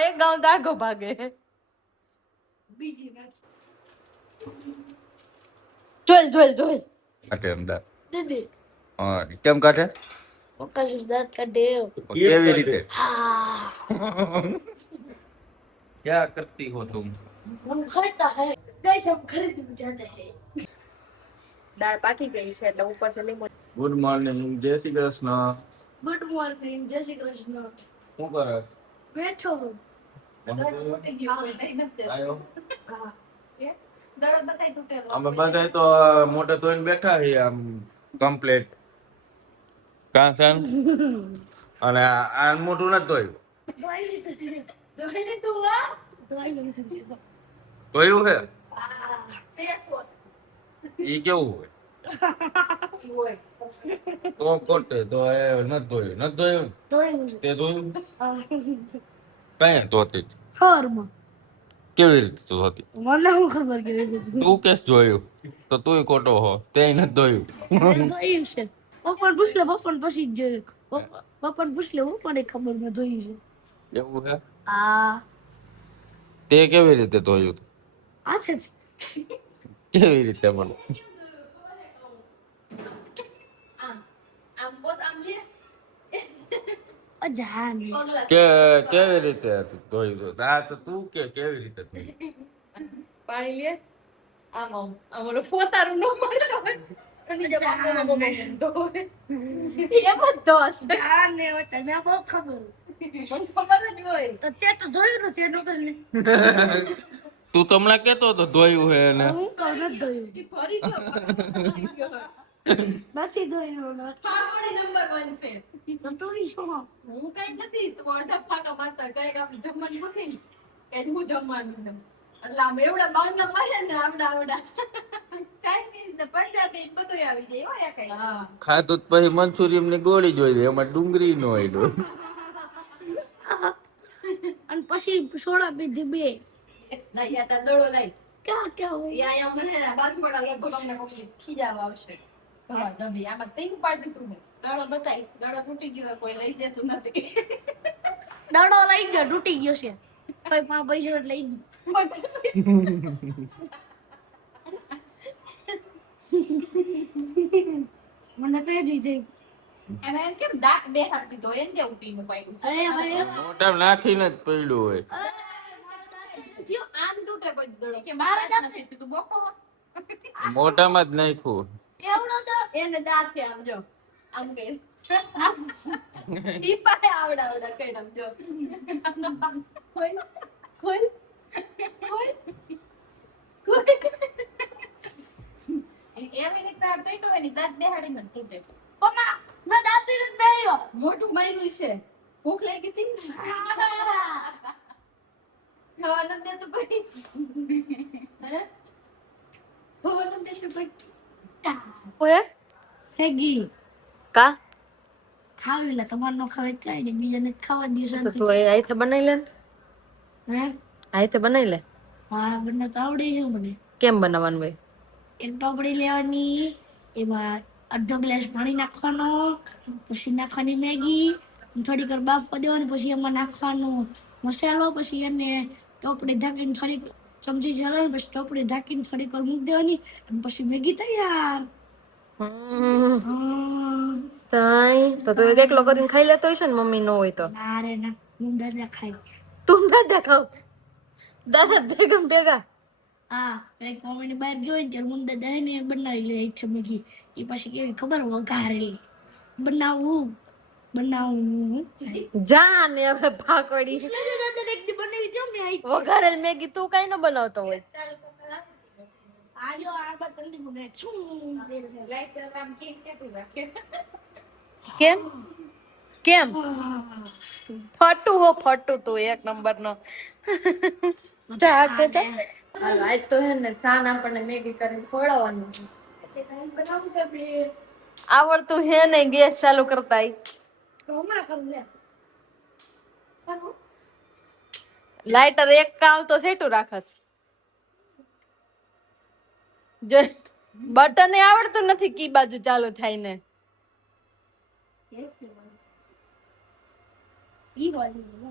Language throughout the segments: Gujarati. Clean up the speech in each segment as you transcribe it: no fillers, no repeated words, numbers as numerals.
એક ગાઉં દાગો ભાગે જોલ જોલ જોલ કાઢે એમ દાંત હા કેમ કાઢે કેવી રીતે क्या करती हो तुम દાળ પાકી ગઈ છે એટલે ઉપર છે લીંબુ ગુડ મોર્નિંગ જય શ્રી કૃષ્ણ ગુડ મોર્નિંગ જય શ્રી કૃષ્ણ શું કરે બેઠો આયો અમે બધા તો મોટે ધોઈને બેઠા છીએ આમ કમ્પ્લીટ કાં છે અને આ મોટું નથી ધોયું ધોયું છે ઈ કેવું હોય તો ખોટે તો એ નથી ધોયું તે ધોયું કઈ ધોતી હતી? કેવી રીતે તું હતી મને શું ખબર કેવી રીતે તું કેસ જોયું તો તું ખોટો હો તે નથી ધોયું ધોયું છે પપ્પાને પૂછ લે પપ્પાને પછી જ જોયું પપ્પાને પૂછ લે હું પણ ખબર મેં ધોયું છે એવું છે આ તે કેવી રીતે ધોયું આ છે કેવી રીતે મને જાની કે કેવી રીતે ધોયું આ તો તું કે કેવી રીતે ધોયું પાણી લે આમ આમ અમારો પોતાનું ન મળતો હોય અને જે બાપો ધોવે એ બધો છે જાને તને બહુ ખબર મને ખબર જ હોય તો તે તો જોયું છે એનો કરીને તું તો હમણાં કેતો હતો ધોયું હે ને હું કહું નથી જોયું ફરી ગયો નથી જોયું ફાફડી નંબર 1 છે તો તું શું હું કઈ નથી તો અડધા ફાટા મારતા કઈક આપણે જમવાનું પૂછે ને કઈ હું જમવાનું છે એટલે આમ એવડા બાંગા મારે ને આવડા ચાઇનીઝ ને પંજાબી બધું આવી જાય હોય કઈ હા ખાતું તો પછી મંચુરિયમ ની ગોળી જોઈ દે એમાં ડુંગળી નો હોય અને પછી સોડા પીધી બે લઈ આ તા દડો લઈ ક્યાં ક્યાં હોય યા મને બાજુવાળા લગભગ અમને કોઈ ખીજાવા આવશે તમારા દબી આમાં ત્રણ પાડી દીધું મેં દડો બતાઈ દડો તૂટી ગયો કોઈ લઈ જતું નથી દડો લઈ ગયો તૂટી ગયો છે કોઈ પા પૈસા લઈ મને કઈ દીધી અને એમ કેમ દાંત બેહાડી દીધો એને જેવું પીનું પાડ્યું અરે ભાઈ મોટા નાખીને જ પડ્યું હોય જીઓ આમ તૂટે કોઈ દડો કે મારા દાંત નથી તું બોકો મોટામાં જ નાખ્યું એવડો તો એને દાંત કે આમ જો આમ કે ઈ પાસે આવડા કઈ આમ જો કોઈ કોઈ કોઈ કોઈ એવી રીતે તૂટો એની દાંત બેહાડી ન તૂટે પપ્પા મેં દાંત પીને જ બેહ્યો મોટું માર્યું છે ભૂખ લાગી હતી ખાવા નથી દેતું કોઈ હે ખાવા નથી દેતું કોઈ ઓએ હેગી કા ખાવી લે તમારે નો ખાવે કાઈ નહીં બીજાને ખાવા દે તો શાંતિ તું આઈથે બનાવી લે હે આઈથે બનાવી લે હા બંને તો આવડે છે મને કેમ બનાવવાનું હોય એક ટોપડી લેવાની એમાં અડધો ગ્લાસ પાણી નાખવાનો પછી નાખવાની મેગી થોડીક વાર બાફવા દેવાની પછી એમાં નાખવાનો મસાલો પછી એને ટોપડી ઢાંકીને થોડીક ચમચી ચલાવવાની પછી ટોપડી ઢાંકીને થોડીક વાર મૂકી દેવાની અને પછી મેગી તૈયાર તાઈ તો તું એકલો કરીને ખાઈ લેતો હશે ને મમ્મી નો હોય તો ના રે ના હું દાદા ખાઈ તું દાદા ખાવ દાદા ભેગા ભેગા હા એક મમ્મીને બહાર ગયો હોય ને ત્યારે હું દાદા હે ને બનાવી લે છે મેગી એ પછી કેવી ખબર વઘારેલી બનાવું જા ને હવે ભાગોડી એટલે જ દાદા એક દી બનાવી દો મેં આઈ વઘારેલ મેગી તું કઈ ન બનાવતો હોય આજો આ બાત તંદી મને શું લાઈટ નામ કે છે તું રાખે કેમ કેમ ફટુ હો ફટુ તું એક નંબર નો જા કે જા હાલો આજ તો હે ને સાન આપણને મેગી કરીને ખવડાવવાનું છે બનાવું કે બે આવડતું હે ને ગેસ ચાલુ કરતા હમણાં કરું લે લાઇટર એક કામ તો સેટું રાખસ જો બટન આવડતું નથી કી બાજુ ચાલુ થાય ને. Yes, ઈ બાજુ બોલો.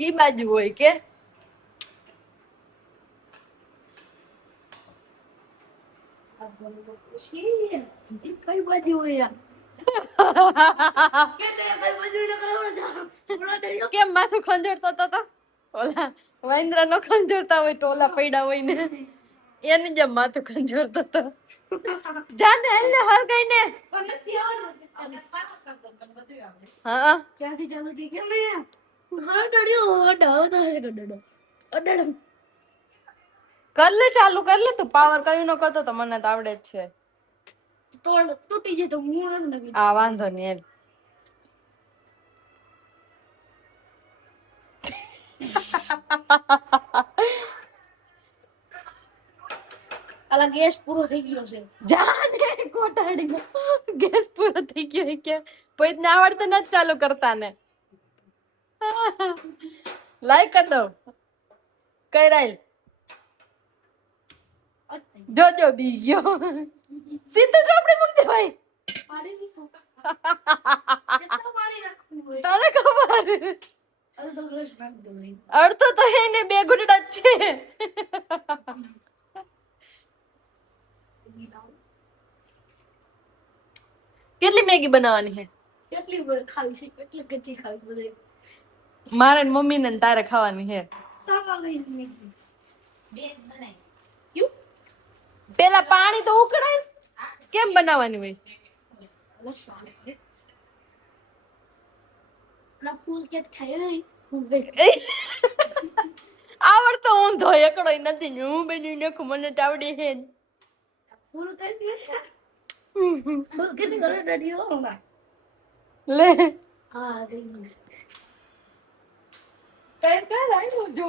કી બાજુ હોય કે આ બોલો પછી કઈ બાજુ હોય કઈ બાજુ ને કરો કેમ માથું ખંજોરતો તો ઓલા મહેન્દ્ર નો ખંજોરતા હોય તો ઓલા પૈડા હોય ને એને જેમ માથું ખંજોરતો તો જાને એટલે હરગાઈ ને નથી આવડતું હા ક્યાંથી ચાલુ થઈ કેમ ને ડડ્યો અડડો કર લે ચાલુ કર લે તું પાવર કયું ન કરતો તો મને તો આવડે જ છે તોડ તૂટી જાય તો હું નથી આ વાંધો નહીં એમ આલા ગેસ પૂરો થઈ ગયો છે જાને કોટાડી ગેસ પૂરો થઈ ગયો કે પછી ને આવડતું નથી ચાલુ કરતા ને લાઈક કર દો કઈ રાઈલ જોજો બી ગયો સીધું ચોપડી મૂક દે ભાઈ પાણી કેટલું પાણી નાખવું હોય તને ખબર અરે તો ગ્લાસ નાખ દો ભાઈ અડધો તો એને બે ઘૂંટડા જ છે કેટલી મેગી બનાવવાની છે કેટલી વાર ખાવી છે કેટલી કેટલી ખાવી બધે મારે ને મમ્મી ને તારે ખાવાની છે સાવા ગઈ મેગી પેલા પાણી તો ઉકળાય કેમ બનાવવાની હોય ના ફૂલ કે થાય ફૂલ ગઈ આવડતો ઊંધો એકડો નથી ને હું બની નાખું મને તો આવડે છે જ. ફૂલ કરી ફૂલ કેટલી કરે ડડિયો ના લે હા ગઈ મને કઈ કઈ આવ્યો જો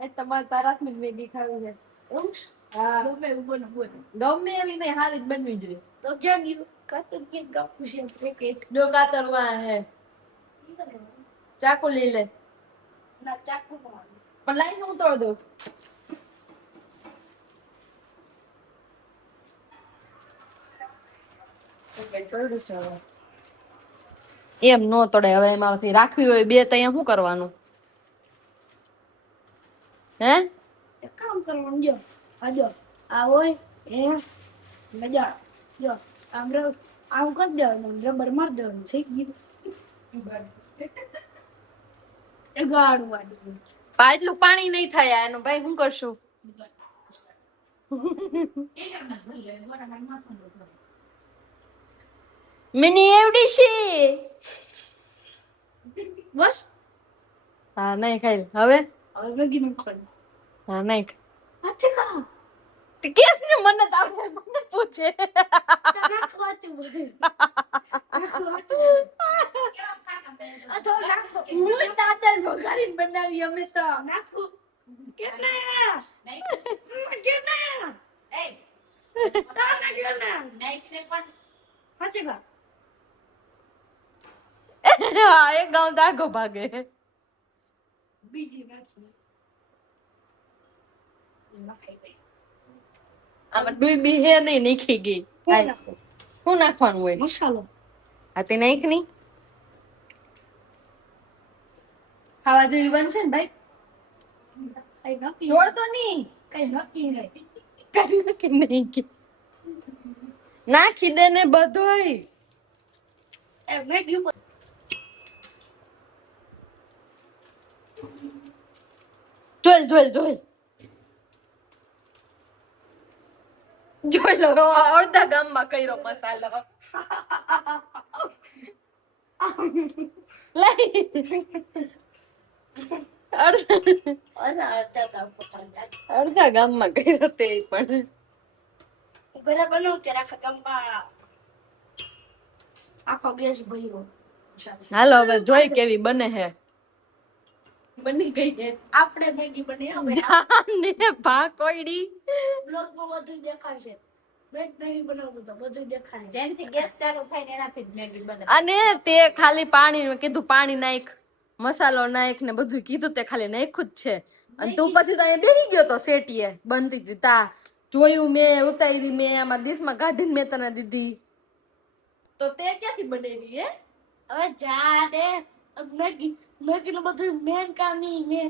એ તમારે તારાની મેગી ખાવી છે એવું હા ગમે ઉભો ન બોલ ગમે એવી નહીં હારી જ બનવી જોઈએ તો ક્યાં ગયું કાતર કે ગાપુ છે પેકેટ જો કાતરવા હે ચાકુ લઈ લે ના ચાકુ માં પણ લાઈન હું તોડ દઉં એમ નો તોડે હવે એમાંથી રાખવી હોય બે તો અહીંયા શું કરવાનું હે એક કામ કરવાનું જો આ જો આ હોય એ મજા જો આમ આમ કરી દેવાનું રબર માર દેવાનું થઈ ગયું ગાડું વાડું પાછલું પાણી નહીં થાય એનું ભાઈ શું કરશું મિની એવડી છે બસ હા નહીં ખાઈ હવે હવે મેગી નાખવાનું હા નહીં હાચે કા કેસ ને મને તો આવડે મને પૂછે નાખવાતું બધું નાખવાતું આ તો નાખો હું દાદર વઘારીને બનાવી અમે તો નાખો કેટલા કેટલા એ તા નાખ્યો ને હાચે કા હા એક ગાઉં દાગો ભાગે બીજી નાખી નાખાઈ ગઈ આમાં ડૂબી હે નહીં નીખી ગઈ શું નાખવાનું હોય મસાલો આ તે નાખ ની ખાવા જેવી બનશે ને ભાઈ કઈ નક્કી જોડતો નહીં કઈ નક્કી નહીં કઈ નક્કી નહીં કે નાખી દે ને બધોય એ મેગી જોઈ જોઈ જોઈ જોઈ લો અડધા ગામમાં કર્યો મસાલો લઈ અડધા ગામમાં કર્યો તે પણ ઘરે બનાવું ત્યારે આખા ગામમાં આખો ગેસ ભર્યો હાલો હવે જોઈ કેવી બને હે બની ગઈ હે આપણે મેગી બની હવે જાને ભાકોડી બ્લોગમાં બધું દેખાશે મેં મેગી બનાવતો તો બધું દેખાય જેનથી ગેસ ચાલુ થાય ને એનાથી જ મેગી બને. અને તે ખાલી પાણી કીધું પાણી નાખ મસાલો નાખ ને બધું કીધું તે ખાલી નાખ્યું જ છે અને તું પછી તો અહીંયા બેસી ગયો તો શેટીએ બનતી હતી તા જોયું મેં ઉતારી મેં આમાં ડીશમાં કાઢીને મેં તને દીધી તો તે ક્યાંથી બનાવી હે હવે જા ને મેગી નું બધું મેન કામ ઈ મેં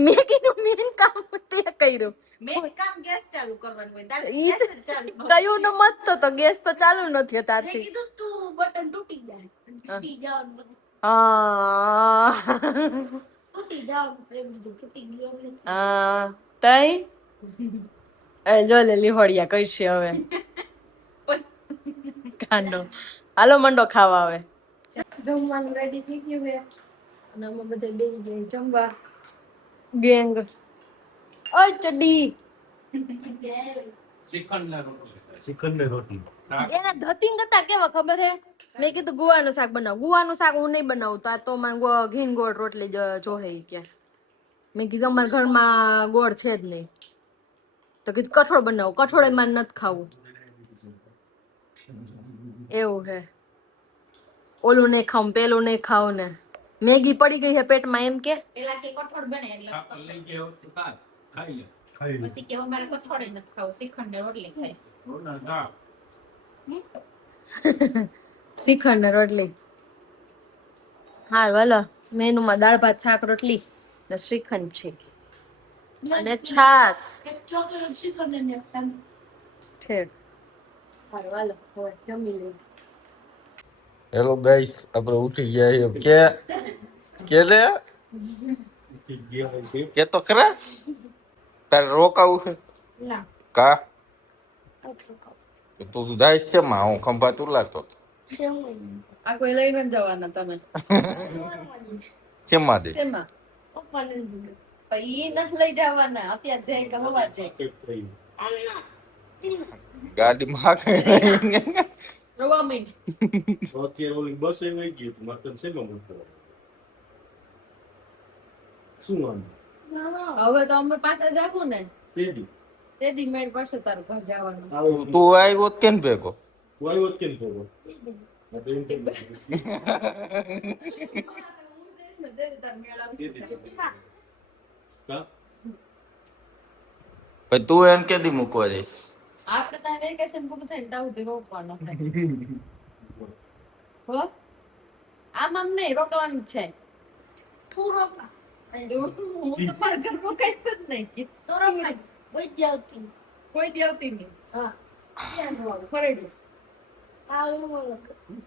મેગીનું મેન કામ તે કર્યું મેં કામ ગેસ ચાલુ કરવાનું હોય તારે ઈ ગેસ જ ચાલુ કરવાનો. કયું ન મત તો ગેસ તો ચાલુ નથી મેં તારથી કીધું તું બટન તૂટી જાય તૂટી જવાનું બધું હા તૂટી જવાનું તો એમ બધું તૂટી ગયું એટલે હા તઈ એ જો લે લીહોડિયા કરશે હવે કાંડો હાલો મંડો ખાવા હવે જમવાનું રેડી થઈ ગયું હે અને અમે બધા બેસી ગયા જમવા ગેંગ ઓય ચડી ચિકન ને રોટી એના ધતિંગ હતા કેવા ખબર હે મેં કીધું ગુવાનું શાક બનાવ ગુવાનું શાક હું નહીં બનાવું તાર તો મને ઘી ગોળ રોટલી જોહે ઈ કે મેં કીધું અમારા ઘરમાં ગોળ છે જ નહીં તો કીધું કઠોળ બનાવું કઠોળ મારે નથી ખાવું એવું હે ઓલું નહીં ખાવું પેલું નહીં ખાવું ને મેગી પડી ગઈ છે પેટમાં એમ કે પેલા કે કઠોળ બને એટલે પછી કે અમારે કઠોળ ય નથી ખાવું શ્રીખંડ ને રોટલી ખાઈશ શ્રીખંડ ને રોટલી હા વાલો મેનુમાં દાળ ભાત શાક રોટલી ને શ્રીખંડ છે અને છાસ એક ચોકલેટ શ્રીખંડ ને ખાન ઠીક હા વાલો હવે જમી લઈએ હેલો ગાઈસ આપણે ઉઠી ગયા છીએ કે રે કે તો ખરા તારે રોકાવું છે ના કા આટલું ખાવ તું જાય છે માં હું ખંભા તુલારતો કેમ આ કોઈ લઈને જ જવાના તમે ચેમાં દે શેમાં પપ્પાને દીધું ઈ નથી લઈ જવાના અત્યારે જાય કે હવા જાય ગાડીમાં હાકે રવા મીઠ અત્યારે ઓલી બસ એ વહી ગઈ મારે તને શેમાં મૂકવા શું વાંધો હવે તો અમે પાછા જાવું ને તેદી તેદી મેળ પડશે તારું ઘર જવાનું આવો તું આવ્યો કેમ ભેગો તું આવ્યો જ કેમ થયો હા તો એમ તો કા પછી તું એને કેદી મૂકવા જઈશ આપણે ત્યાં વેકેશન પૂરું થાય ને ત્યાં સુધી રોકવાનો હો આમ નહીં રોકવાનું જ છે તું રોકા હું તો મારા ઘર રોકાઈશ જ નહીં કે તો રોકા કોઈ જ આવતી કોઈ દેવતી નહીં હા ક્યાં જવાનું ફરેડી આ હું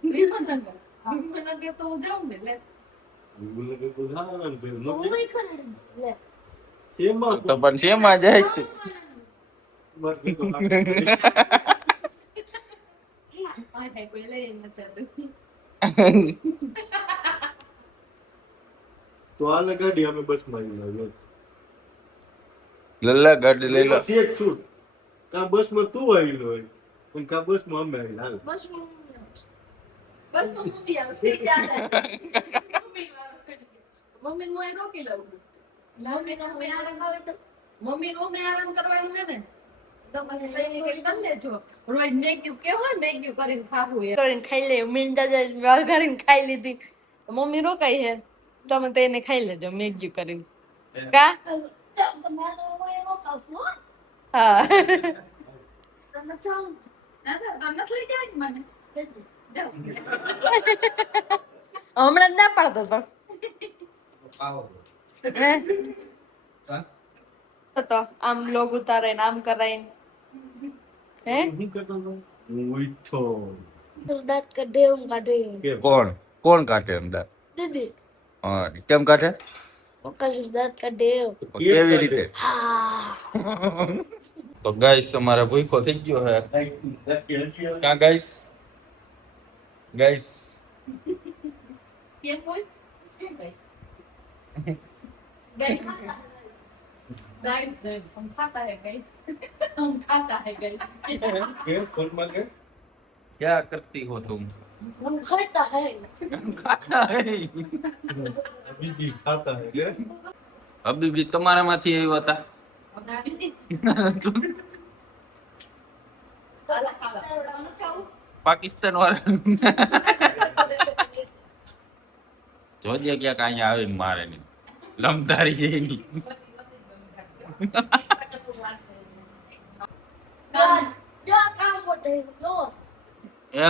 વિમાનનગર વિમાનનગર તો હું જાઉં ને લે બોલે કે બોલા ને ફેર નો નહીં ખરીદી લે શેમાં તો પણ શેમાં જાય તું માર કે તો આ હે કોઈ લઈ નથી જતું તો આ ગાડી અમે બસ માં આવી લલ્લા ગાડી લઈ લો એક છૂટ કા બસ માં તું આવી લો અને કા બસ માં અમે આવી હાલ બસ બસ તો મમ્મી આવશે ક્યાં મમ્મી આવશે મમ્મી નું રોકી લઉં મમ્મી નો મેં આરામ આવે તો મમ્મી નો મેં આરામ કરવાનું હે ને તો પછી લઈને કઈ કરી લેજો રોજ મેગ્યુ કેવો મેગ્યુ કરીને ખાવું એ કરીને ખાઈ લે મીન જાજા વઘારીને ખાઈ લીધી તો મમ્મી રોકાઈ હે તમે તો એને ખાઈ લેજો મેગ્યુ કરીને કા તમારો એ રોકાવશું હા તમે ચાલો ના તો તમને લઈ જાય મને જાઓ હમણાં જ ના પાડતો તો હે તો આમ લોગ ઉતારે ને આમ કરાય હે હું કરતો તો હું ઉઠો દાંત કાઢે હું કાઢે કોણ કાઢે અમદાર દીદી હા કેમ કાઢે પપ્પા દાંત કાઢે કેવી રીતે હા તો ગાઈસ અમારે ભૂખો થઈ ગયો હે ક્યાં ગાઈસ કેમ હોય કેમ ગાઈસ गाइस गाइस हम खाता है गाइस हम खाता है गाइस કે કોણ માંગે क्या करती हो तुम हम खाता है खाता है દીદી ખાતા હે કે અભી બી તમારામાંથી આવ્યા હતા પાકિસ્તાન વાળા જોજે ક્યાંક અહીંયા આવીને મારે નહીં લમતારી જેવી. જો કામ હોતે જો હે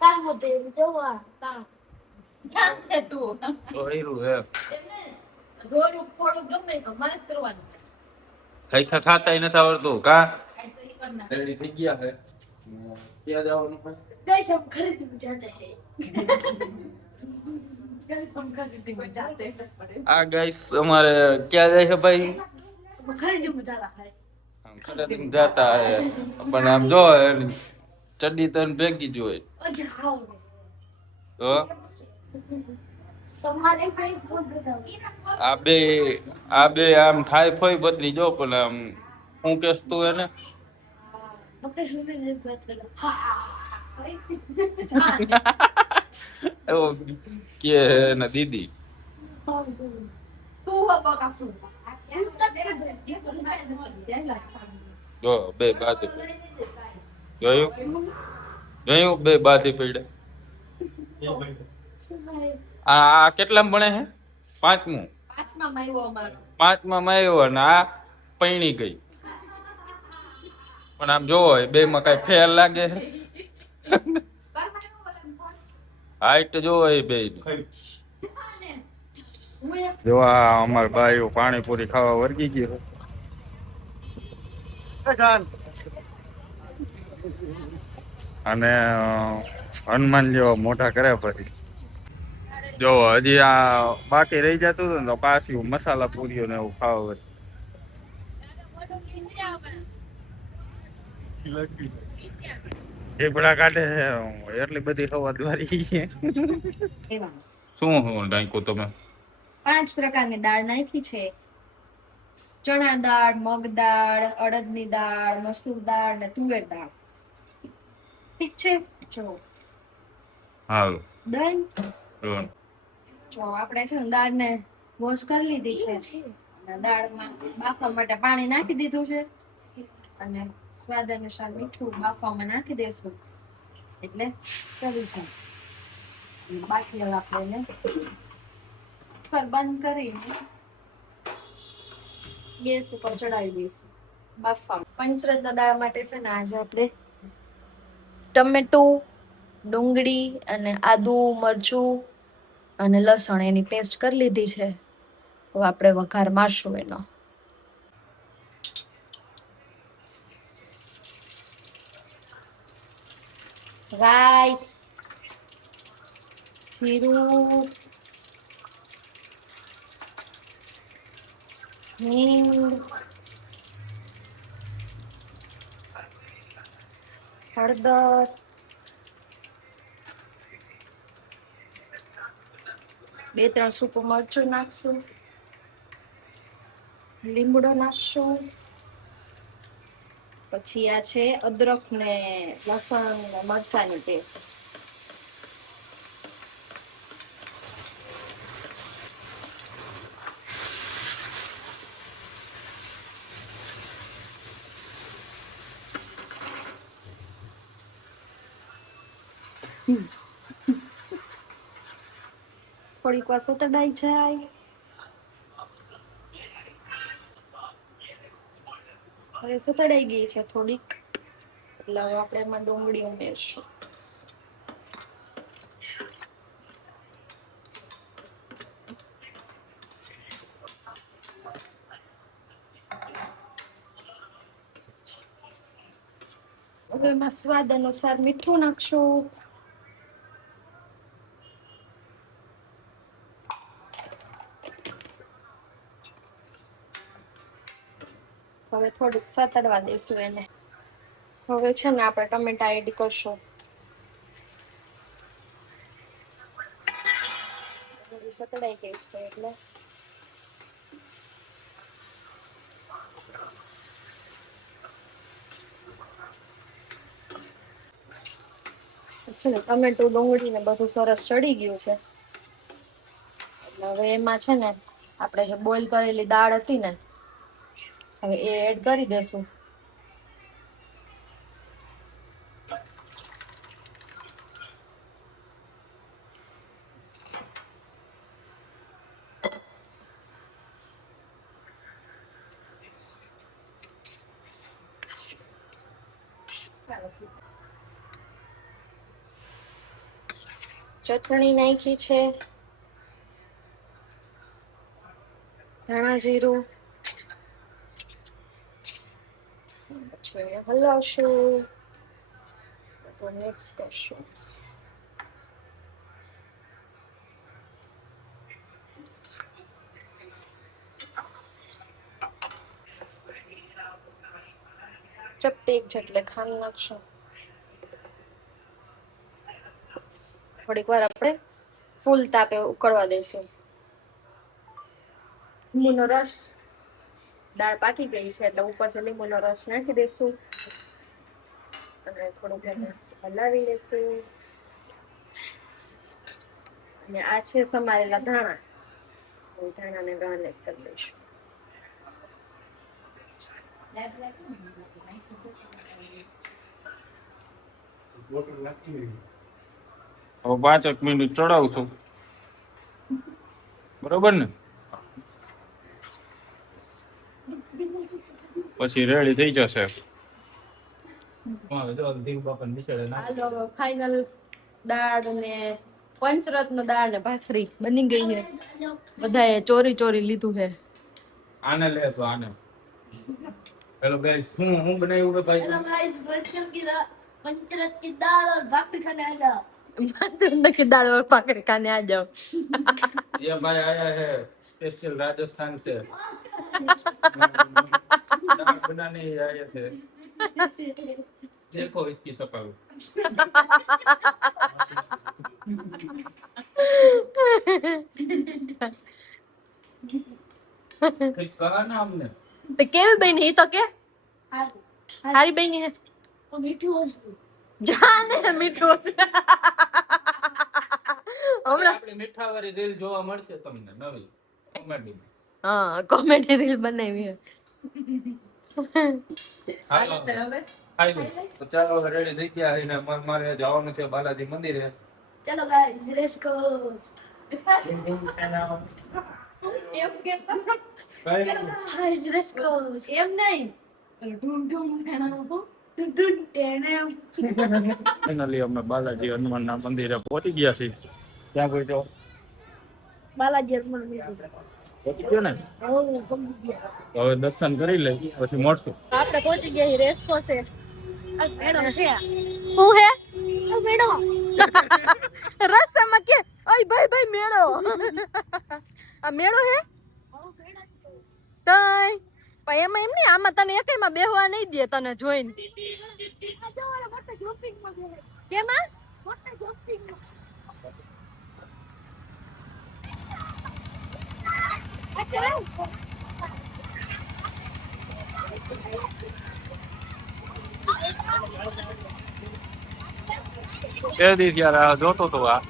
કામ હોતે જો કામ ધ્યાન દે તું. ઓયરું હે એમને દોરું ફોડું ગમે તો મારે જ કરવાનું. ખૈખા ખાતાય નથી આવડતું કા આ તો ઈ કર નાખ. રેડી થઈ ગયા છે ક્યાં જવાનું છે गाइस हम खरीदने जाते हैं કઈ સમકાતી હતી જાતે પડે. આ ગાઈસ અમારે ક્યાં જાય છે ભાઈ हम खरीदने जाना है આમ ખરીદીને જાતા હે પણ આમ જો એની ચડ્ડી તન ભેગી જ હોય अच्छा हाँ તો तुम्हारे भाई बोल बताओ આ બે આમ થાય ફોય બદલી જો પણ આમ હું કેસ તું એને पक्का सुनने में बात करो हाँ એવો કે ને દીદી તું બકા શું જો બે બાદી જોયું બે બાદી પડ્યા આ કેટલામ ભણે છે પાંચમું પાંચમા માં આવ્યો અમારો. પાંચમાં આવ્યો અને આ પૈણી ગઈ પણ આમ જોવો બે માં કઈ ફેર લાગે છે હાઈટ જોવો એ બે જો આ અમાર બાઈઓ પાણીપુરી ખાવા વર્ગી ગયો અને હનુમાન જેવા મોઢા કર્યા પછી જો હજી આ બાકી રહી જતું હતું ને તો પાછું મસાલા પૂરીઓ ને એવું ખાવા ઢેબડા કાઢે છે એટલી બધી ખવા દ્વારી છે એવા શું હું નાખ્યું તમે 5 પ્રકારની દાળ નાખી છે. ચણા દાળ, મગ દાળ, અડદની દાળ, મસૂર દાળ ને તુવેર દાળ. ઠીક છે જો હાલો ડન. રોન. જો આપણે છે ને દાળને વોશ કરી લીધી છે અને દાળમાં બાફવા માટે પાણી નાખી દીધું છે અને સ્વાદ અનુસાર મીઠું બાફવામાં નાખી દઈશું એટલે ચડી જાય. બાકી હવે આપણે કુકર બંધ કરીને ગેસ ઉપર ચડાવી દઈશું બાફવા. પંચરત્ન દાળ માટે છે ને આજે આપણે ટમેટું, ડુંગળી અને આદુ, મરચું અને લસણ એની પેસ્ટ કરી લીધી છે. હવે આપણે વઘાર મારશું એનો. રાઈ, જીરું, હિંગ, હળદર, બે ત્રણ સૂકું મરચું નાખશું, લીમડો નાખશું, પછી આ છે અદરક ને લસણ ને મરચાની પેસ્ટ. થોડીક વાર સતડાઈ જાય. હવે સતડાઈ ગઈ છે થોડીક એટલે હવે આપણે એમાં ડુંગળી ઉમેરશું. હવે એમાં સ્વાદ અનુસાર મીઠું નાખશું. હવે થોડુંક સતડવા દઈશું એને. હવે છે ને આપણે ટમેટા એડ કરશું. સતડાઈ ગઈ છે એટલે છે ને ટમેટું, ડુંગળી ને બધું સરસ ચડી ગયું છે. એટલે હવે એમાં છે ને આપણે જે બોઇલ કરેલી દાળ હતી ને હવે એ એડ કરી દેશું. ચટણી નાખી છે, ધાણા જીરું, પછી હલાવશું, તો મિક્સ કરશું. ચપટી એક જેટલે ખાંડ નાખશું. થોડીક વાર આપણે ફૂલ તાપે ઉકળવા દઈશું. લીંબુનો રસ, દાળ પાકી ગઈ છે એટલે ઉપરથી લીંબુનો રસ નાખી દઈશું અને થોડુંક હલાવી લેશું. અને આ છે સમારેલા ધાણા, ધાણાને ગાર્નિશ કરી દઈશું. હવે 5 મિનિટ ચડાવશું, બરોબર ને? પછી રેડી થઈ જશે. હાલો ફાઇનલ દાળ ને પંચરત્ન દાળ ને ભાખરી બની ગઈ છે. બધાએ ચોરી ચોરી લીધું છે. આને લે તો આને. હેલો ગાઈસ, હું બનાવ્યું ભાઈ? हेलो गाइस, वेलकम पंचरथ की दाल और भाकरी खाने आ जाओ. की दाल और भाखरी खाने आ जाओ. ये भाई आया है स्पेशल राजस्थान से, दाल बनाने आए थे. देखो इसकी सफाई. कहा ना हमने तो केवी बनी तो के हारू. हारी बनी है वो मीठू वस्तु. जाने मीठું હશે. હમણાં આપણી મીઠાવાળી રીલ જોવા મળશે તમને નવી કોમેડી. હા, કોમેડી રીલ બનાવી છે. હાલો તો ચાલો રેડી થઈ ગયા છે ને મારે જવાનું છે બાલાજી મંદિરે. चलो गाइस, लेट्स गो. એમ કેતા चलो गाइस, लेट्स गो. એમ નહીં. डूम डूम फैना हो. डूम डूम टेने. ફાઇનલી અમે બાલાજી હનુમાનના મંદિરે પહોંચી ગયા છીએ. ક્યાં કોઈ તો बालाजी हनुमान मंदिर. પહોંચી ગયો ને? ओ समझ गया. તો હવે દર્શન કરી લઈ પછી મળશું. આપણે પહોંચી ગયા હી રેસ્કો છે. मैडम से. હું હે मैडम. રસ્તામાં કે ઓય ભાઈ ભાઈ મેળો. આ મેળો હે તઈ પણ એમાં એમ નહીં, આમાં તને એકેયમાં બેહવા નહીં દે તને જોઈને. કેમાં બે દી યાર આ જોતો તો આ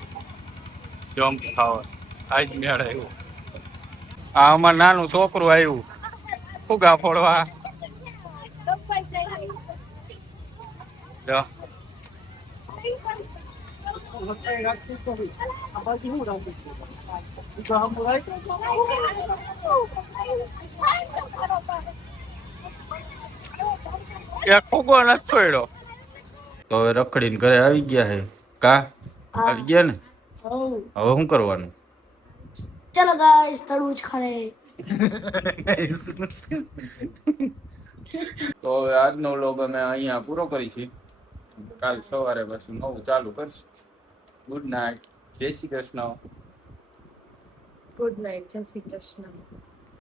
જમ ખાવા આજ મેળ આવ્યો. આ અમાર નાનું છોકરું આવ્યું ફુગા ફોડવા. જો એક ફુગો નથી છોડ્યો. તો હવે રખડીને ઘરે આવી ગયા છે. કા આવી ગયા ને? હવે શું કરવાનું? चलो गाइस, तरबूज खाने. તો હવે આજનો વ્લોગ અમે અહીંયા પૂરો કરીશું. કાલ સવારે પછી નવું ચાલુ કરશું. ગુડ નાઇટ, જય શ્રી કૃષ્ણ. ગુડ નાઇટ, જય શ્રી કૃષ્ણ.